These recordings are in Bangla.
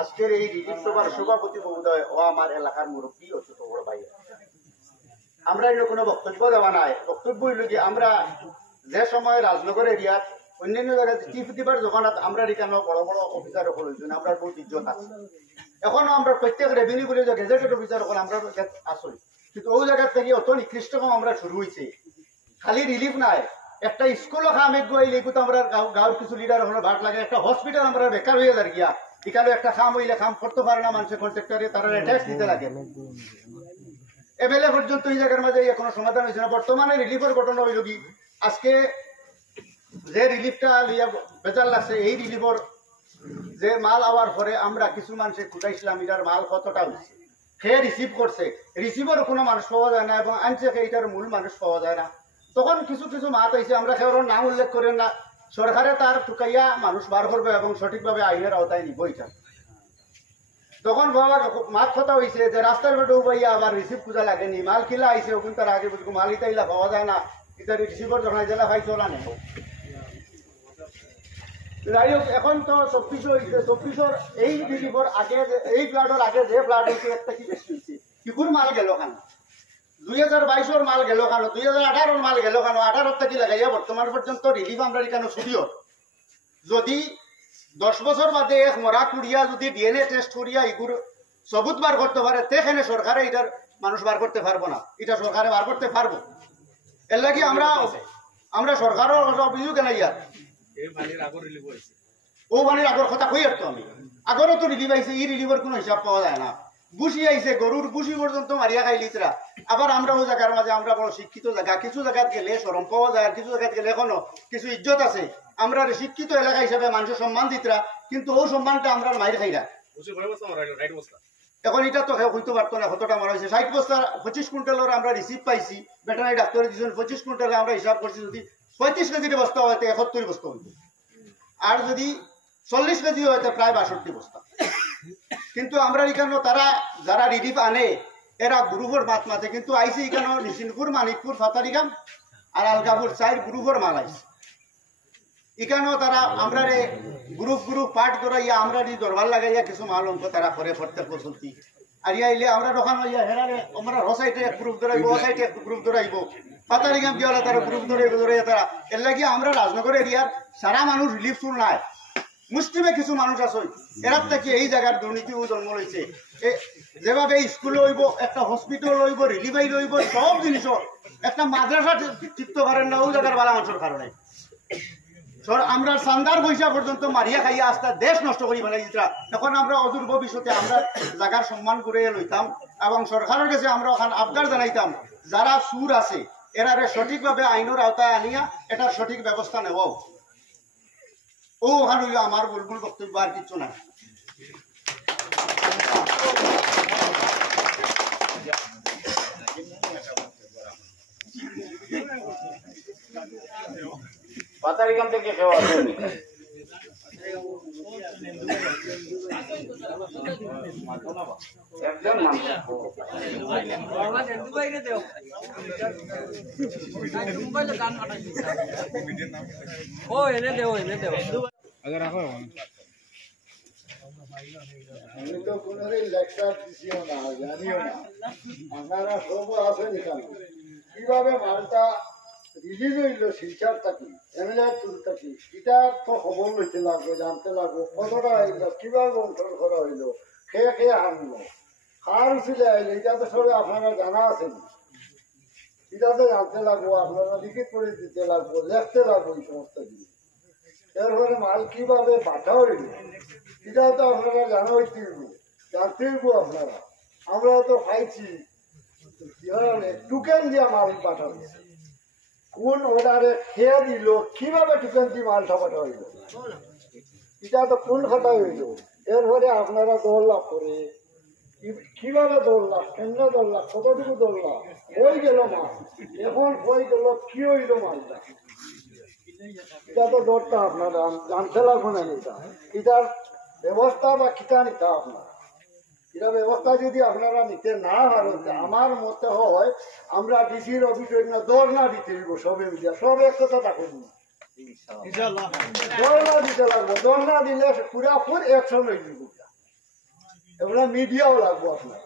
আজকের এই রিলিফ সভার সভাপতি মহোদয় ও আমার এলাকার মুরব্বী ও ছোট বড় ভাই, আমরা এর কোনো বক্তব্য দেওয়া নাই। বক্তব্য হইল যে আমরা যে সময় রাজনগর এরিয়াত অন্যান্য জায়গায় চিফ দিবার জমানাত আমরা এখানে বড় বড় অফিসার সকল হয়েছেন, আমরা বহুত ইজ্জত আছে। এখনো আমরা প্রত্যেক রেভিনিউ বলে যে গেজেটেড অফিসার সকল আমরা আসল, কিন্তু ওই জায়গার থেকে অত নিকৃষ্ট কম আমরা শুরু হয়েছে। খালি রিলিফ নাই, একটা স্কুলও খাম এক গোয়াইলে তো আমরা গাঁর কিছু লিডার হলো ভাট লাগে, একটা হসপিটাল আমরা বেকার হয়ে যার গিয়া এখানে একটা খাম হইলে খাম করতে পারে না মানুষের কন্ট্রাক্টরে, তারা ট্যাক্স দিতে লাগে। এবেলে পর্যন্ত এই জায়গার মাঝে কোনো সমাধান হয়েছে না। বর্তমানে রিলিফের ঘটনা হইল কি, আজকে যে রিলিফটা লইয়া বেজার লাগছে, এই রিলিফের যে মাল আওয়ার পরে আমরা কিছু মানুষের খুঁজাইছিলাম এটার মাল কতটা হয়েছে, সে রিসিভ করছে, রিসিভেরও কোনো মানুষ পাওয়া যায় না, এবং আনছে এইটার মূল মানুষ পাওয়া যায় না। তখন কিছু কিছু মাত আইছে, আমরা সেওর নাম উল্লেখ করেন না, সরকারে তার টুকাইয়া মানুষ বার করবে এবং সঠিকভাবে আইনের আওতায় নিব। এটা তখন বাবা মাত কথা হয়েছে যে রাস্তার বেটে উপাইয়া আবার রিসিভ খুঁজা লাগেনি, মাল কিলা আইছে ওখান তার আগে বুঝবো মাল ইতাইলা পাওয়া যায় না, এটা রিসিভর যখন জেলা ভাই চলা নেই। যাই হোক, এখন তো 24 হয়েছে, 24 এই রিলিফের আগে এই ফ্লাডের আগে যে ফ্লাড হয়েছে একটা কি বেশি হয়েছে, কিগুর মাল গেল কেন, 2022 মাল গেল কেন, 2018 মাল গেল কেন, 18 থেকে লাগাইয়া বর্তমান পর্যন্ত রিলিফ আমরা কেন শুধিও। যদি 10 বছর বাদে এক মরা কুড়িয়া যদি ডিএনএ টেস্ট করিয়া এগুর সবুত বার করতে পারে, তেখানে সরকারে এটার মানুষ বার করতে পারবো না, এটা সরকারে বার করতে পারবো। এর লাগি আমরা সরকারের অভিযোগ এলাই আর ও বানির আগর কথা কই আর তো আমি আগরও তো রিলিফ আইছে, এই রিলিফের কোনো হিসাব পাওয়া যায় না। বুসি আইছে, গরুর বুসি পর্যন্ত মারিয়া খাই লিতরা। আবার আমরা ও জায়গার মাঝে আমরা বড় শিক্ষিত জায়গা, কিছু জায়গাত গেলে সরম পাওয়া যায়, আর কিছু জায়গাত গেলে এখনো কিছু ইজ্জত আছে। আমরা শিক্ষিত এলাকা হিসাবে মানুষের সম্মান দিতরা, কিন্তু ও সম্মানটা আমরা মাইর খাইরা। এখন এটা তো হইতে পারতো না, কতটা মারা হয়েছে 60 বস্তা 25 কুইন্টালের আমরা রিসিভ পাইছি, ভেটেনারি ডাক্তারের দিয়েছেন 25 কুইন্টালে আমরা হিসাব করছি, যদি 35 কেজির বস্তা হয়তো 71 বস্তা হইত, আর যদি 40 কেজি হয়তো প্রায় 62 বস্তা। কিন্তু আমরা এখানে তারা যারা রিলিফ আনে এরা গ্রুপের মাত মাতে, কিন্তু আইসি এখানে নিশিনপুর, মানিকপুর, ফাতারিগাম আর আলগাপুর 4 গ্রুপের মাল আইসি। এখানেও তারা আমরা গ্রুপ পার্ট করাইয়া আমরা দরবার লাগাইয়া কিছু মাল অঙ্ক তারা করে প্রত্যেক চলতি। আর ইয়া আমরা দোকান হইয়া হেরারে আমরা রসাইটে এক গ্রুপ ধরাইব, ও সাইটে এক গ্রুপ ধরাইব, ফাতারিগাম দিওয়ালা তারা গ্রুপ ধরাইয়া তারা। এর লাগে আমরা রাজনগর এরিয়ার সারা মানুষ রিলিফ শুন নাই, মুসলিমে কিছু মানুষ আছে এরার থেকে এই জায়গার দুর্নীতি জন্ম লইছে। যেভাবে স্কুল হইব, একটা হসপিটাল হইব, রিলিফাই হইব, সব জিনিস একটা মাদ্রাসা টিকতে পারেন না ওই জায়গার বালা মানুষের কারণে। আমরা সান্দার পয়সা পর্যন্ত মারিয়া খাইয়া আস্তে দেশ নষ্ট করি ফেলাই দিতরা। এখন আমরা অদূর ভবিষ্যতে আমরা জায়গার সম্মান করে লইতাম এবং সরকারের কাছে আমরা ওখানে আবদার জানাইতাম, যারা সুর আছে এরারে সঠিকভাবে আইনের আওতায় আনিয়া এটার সঠিক ব্যবস্থা নেব। ও ওখানে আমার বুলবুল বক্তব্য, আর কিছু না। পাতারিগাম থেকে কেউ আসেনি, একজন মানুষ আমি তো কোনো লেকচার দিছিও না, জানিও না, আপনারা সব আছেন এখানে। কিভাবে মালটা রিলিজ হইল শিলচার থাকি, এমএলআর টুল থাকি, এটা তো খবর লইতে লাগবে, জানতে লাগবো কতটা হইল, কিভাবে বন্টন করা হইল, খেয়ে খেয়ে আনলো, খার উচিলে আইলো, এটা তো সবে আপনারা জানা আছেন। এটা তো জানতে লাগবো, আপনারা লিখিত করে দিতে লাগবো, লেখতে লাগবো এই সমস্ত জিনিস। এরপরে মাল কিভাবে বাধা হইল এটাও তো আপনারা জানা হইতে জানতে আপনারা। আমরা তো খাইছি টুকেন দিয়া মাল পাঠা হয়েছে, কোন অর্ডারে খেয়ে দিল, কিভাবে টুকেন দিয়ে মালটা পাঠা হইল, এটা তো কোন খাতা হইল। এরপরে আপনারা দৌড়লা করে কিভাবে দৌড়লা, কেন দৌড়লা, কতটুকু দৌড়লা, হয়ে গেল মাল, এখন হয়ে গেল কি হইল মালটা, এটা তো দৌড়টা আপনারা জানতে লাগবে না। এটার ব্যবস্থা বা কিতা নিতে আপনারা, এটা ব্যবস্থা যদি আপনারা নিতে না পারেন, আমার মতে হয় আমরা ডিসির অফিসে দৌড় না দিতে দিব, সবে মিলিয়া সব এক কথা থাকুন, দৌড় না দিতে লাগবে। দৌড় না দিলে পুরা ফুল অ্যাকশন হয়ে যাব। এগুলো মিডিয়াও লাগবো, আপনার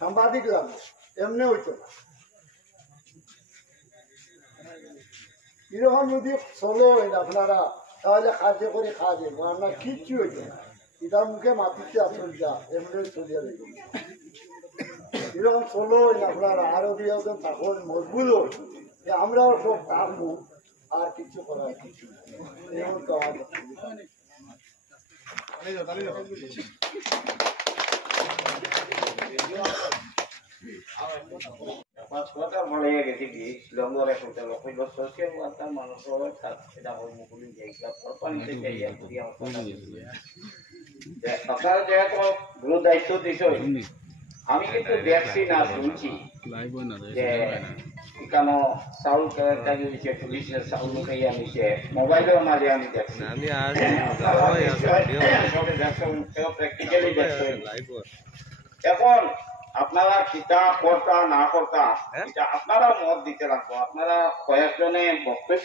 সাংবাদিক লাগবো, এমনি হইতো না। এরকম যদি চলো আপনারা তাহলে কাজে করে খাওয়া যাবো, আপনার কিচ্ছু হইতো না। এটার মুখে মাটিতে আসল যা এমনি চলিয়া যাবে। এরকম চলো আপনারা আরো দিয়ে তখন মজবুত হই যে আমরাও সব থাকবো, আর কিছু করার কিছু এমন তো আমার পাঁচ কথা মনে গেছে কি শিলংয়ের এক হোটেল ওই বছর সে একটা মানুষের সেটা ওই মুকুলি যাইছিল পানিতে যাইয়া করিয়া আপনারা যেহেতু গুরু দায়িত্ব দিছ, আমি কিন্তু দেখছি না শুনছি যে এখানে চাউল কেলেঙ্কারি হয়েছে, পুলিশের চাউল লুকাই আনিছে, মোবাইলের মাঝে আমি দেখছি। প্র্যাকটিক্যালি দেখছি। এখন আপনারা কিতা কর্তা না কর্তা এটা আপনারা মত দিতে লাগবো, আপনারা কয়েকজনে বক্তব্য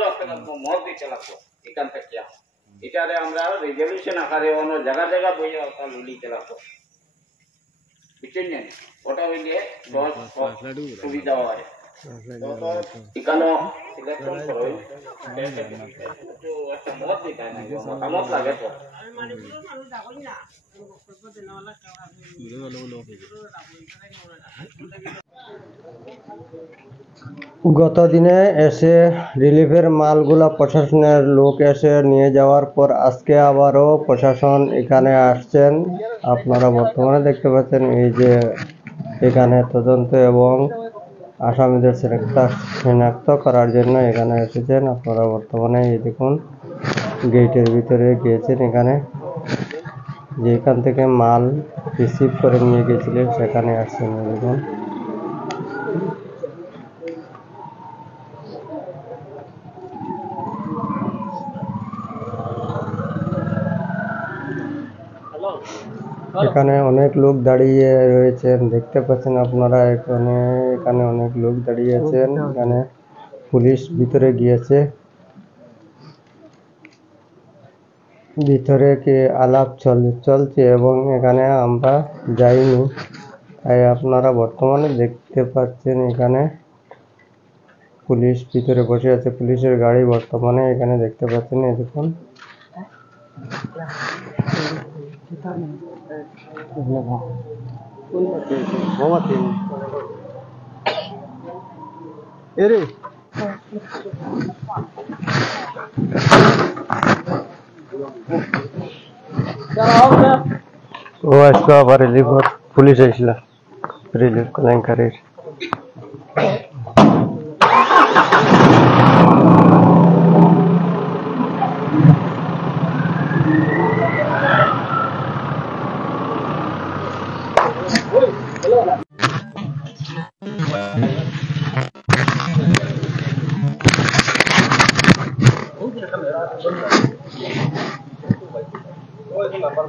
রাখতে লাগবো, মত দিতে লাগবো। এখান থেকে এটারে আমরা রেজলিউশন আকারে অন্য জায়গা জায়গা বইয়ে ওটা লিখতে লাগবো, বুঝছেন না? ওটা হইলে সুবিধা হয়। এখানে সিলেকশন করো একটা মত দিতে হয় না, মতামত লাগে তো। গত দিনে এসে রিলিফের মালগুলা প্রশাসনের লোক এসে নিয়ে যাওয়ার পর আজকে আবারও প্রশাসন এখানে আসছেন। আপনারা বর্তমানে দেখতে পাচ্ছেন এই যে এখানে তদন্ত এবং আসামিদের শনাক্ত করার জন্য এখানে এসেছেন। আপনারা বর্তমানে এই দেখুন গেটের ভিতরে গিয়েছেন, এখানে যেখান থেকে মাল রিসিভ করে নিয়ে গেছিলেন সেখানে আসছেন। দেখুন এখানে অনেক লোক দাঁড়িয়ে রয়েছেন, দেখতে পাচ্ছেন আপনারা। এখানে অনেক লোক দাঁড়িয়ে আছেন। এখানে পুলিশ ভিতরে গিয়েছে, ভিতরে কি আলাপ চলছে এবং এখানে আমরা যাইনি, তাই আপনারা বর্তমানে দেখতে পাচ্ছেন এখানে পুলিশ ভিতরে বসে আছে। পুলিশের গাড়ি বর্তমানে এখানে দেখতে পাচ্ছেন। এই দেখুন ও আসলো আবার রিলিফ, পুলিশ আসছিল রিলিফ কেলেঙ্কারির। নাম্বার